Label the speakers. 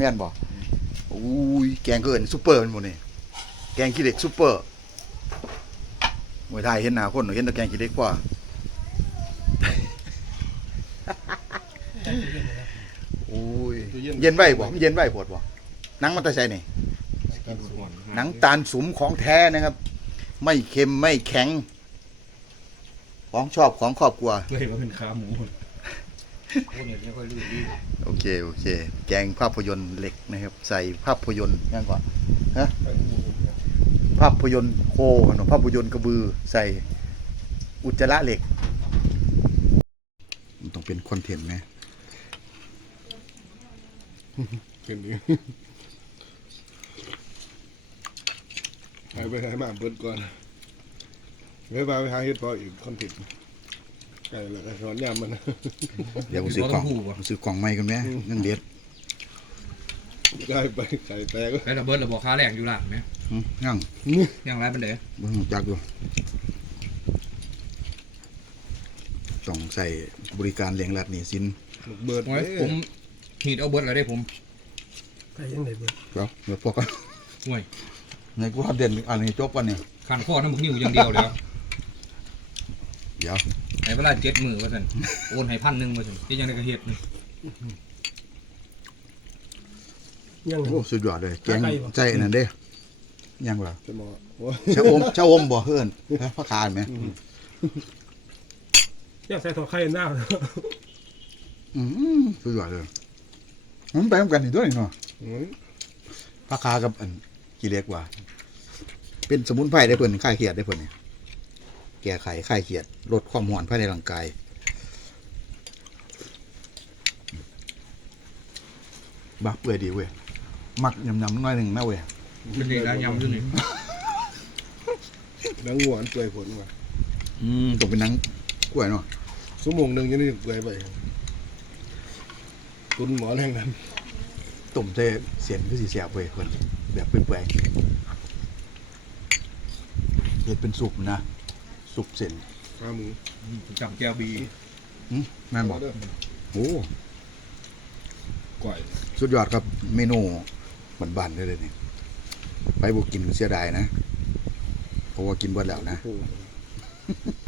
Speaker 1: ม่นบ่อุ้ยแกงเกินซุปเปอร์มันหมดนี่แกงขี้เหล็กซุปเปอร์มวยไทยเห็นหน้าคนเห็นแต่แกงขี้เหล็กกว่าโอ้ยเย็นไว้บ่เย็นไว้ปวดบ่หนังมันจะใส่นี่หนังตาลสุมของแท้นะครับไม่เค็มไม่แข็งของชอบของครอบครัว
Speaker 2: เลยว่าเป็นขาหมู
Speaker 1: โอเคแกงภาพยนตร์เหล็กนะครับใส่ภาพยนตร์ยังก่อนฮะภาพยนตร์โคเนาะภาพยนตร์กระบือใส่อุจจาระเหล็กมันต้องเป็นคอนเทนต์นะ
Speaker 2: เป็นนี้ไปหาหมาเปิดก่อนไปหาเฮ็ดพออีกคอนเทนต์ไก่ละก็สอนยามมัน
Speaker 1: เดี๋ยวผมซื้อกล่องใหม่กันไหมนั่นเด็ด
Speaker 2: ได้ไปไก่แตก
Speaker 3: แล้วระเบิดระบอกค้าแรงอยู่หลังไหม
Speaker 1: ยัง
Speaker 3: ยังไรเป็นเด้อ
Speaker 1: บ่รู้จักอยู่ต้องใส่บริการเลี้ยงรัดนี่สิน
Speaker 2: เบิด
Speaker 3: ผมหีดเอาเบิดอะไรได้ผม
Speaker 2: ไก่ยังไงเบิด
Speaker 1: แล้วเดี๋ยวพวกกัน
Speaker 3: ห่วย
Speaker 1: ในกูทำเด่นอันนี้จบวันนี้
Speaker 3: ขันข้อน้ำมึกนิ้วอย่างเดียวเลย
Speaker 1: เดี๋ยว
Speaker 3: ในเวลา7 มื้อว่าซั่นโอนให้1,000ว่าซั่นที่ยังได้กระเฮ็ดนี่
Speaker 4: ยัง
Speaker 1: โอ้สุดยอดเลยแกงใจนั่นเด้ยังวะ
Speaker 2: จะหมอ
Speaker 1: ชะอมบ่เฮิ่นพระคานไหม
Speaker 4: ยังใส่ถั่วไข่หน้า
Speaker 1: สุดยอดเลยมันไปพร้อมกันอีกด้วยเนาะพระคากับอันกี่เล็กว่าเป็นสมุนไพรได้เพิ่นคลายเครียดได้เพิ่นเนี่ยแก้ไขคลายเครียดลดความหวานภายในร่างกายบ้าเปื่อยดีเว้ยมักยำๆน้อยหนึ่งนะเว้ย
Speaker 3: เป็นนี่แล้วยำอยู่นี่
Speaker 2: นังหวานเปื่อยผลว่ะ
Speaker 1: ตกเป็นหนังกล้วยเนาะ
Speaker 2: ชั่วโมงนึงยังนี่เปื่อยไปตุนหมอแรงนั้น
Speaker 1: ต้มเส้เสียนคือสีเสียบเว้ยเพิ่นแบบเปื่อยๆเฮ็ดเป็นสุปนะสุปเส้น
Speaker 2: ขาหมู
Speaker 3: จับแก้วบี
Speaker 1: แม่นบอกโอ้
Speaker 2: ก่อย
Speaker 1: สุดยอดครับเมนูบ้านๆเลยนี่ไปบุกกินเสียดายนะเพราะว่ากินเบิดแล้วนะ
Speaker 2: โอ้